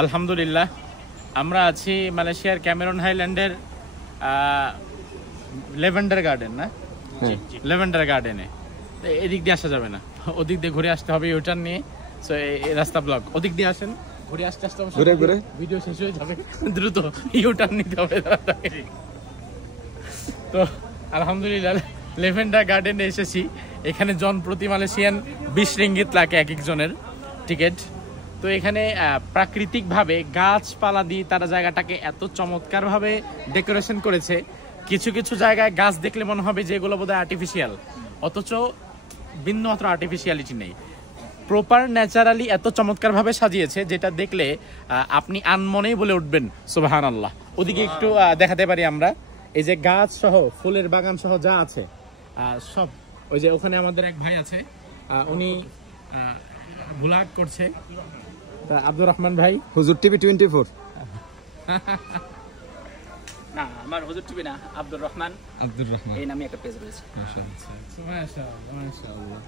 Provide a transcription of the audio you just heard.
আলহামদুলিল্লাহ, আমরা আছি মালয়েশিয়ার ক্যামেরন হাইল্যান্ডের লেভেন্ডার গার্ডেন, না লেভেন্ডার গার্ডেনে। এদিক দিয়ে আসা যাবে না, ওদিক দিয়ে ঘুরে আসতে হবে ইউটার্ন নিয়ে। সো এই রাস্তা ব্লক, ওদিক দিয়ে আসেন, ঘুরে আসতে আসতে ঘুরে ভিডিও শেষ হয়ে যাবে, দ্রুত ইউটার্ন নিতে হবে। তো আলহামদুলিল্লাহ লেভেন্ডার গার্ডেনে এসেছি। এখানে জন প্রতি মালয়েশিয়ান 20 রিঙ্গিত লাগে এক একজনের টিকিট। তো এখানে প্রাকৃতিকভাবে গাছপালা দিয়ে তারা জায়গাটাকে এত চমৎকারভাবে ডেকোরেশন করেছে। কিছু কিছু জায়গায় গাছ দেখলে মনে হবে যে এগুলো বোধহয় আর্টিফিশিয়াল, অথচ বিন্দুমাত্র আর্টিফিশিয়ালিটি নেই। প্রপার ন্যাচারালি এত চমৎকারভাবে সাজিয়েছে, যেটা দেখলে আপনি আনমনেই বলে উঠবেন সুবহানাল্লাহ। ওদিকে একটু দেখাতে পারি আমরা, এই যে গাছ সহ ফুলের বাগান সহ যা আছে সব। ওই যে ওখানে আমাদের এক ভাই আছে, উনি ভ্লগ করছে, আব্দুর রহমান ভাই। হুজুর টিভি 24। না, আমার হুজুর টিভি না, আব্দুর রহমান এই নামে একটা পেজ রয়েছে। মাশাআল্লাহ।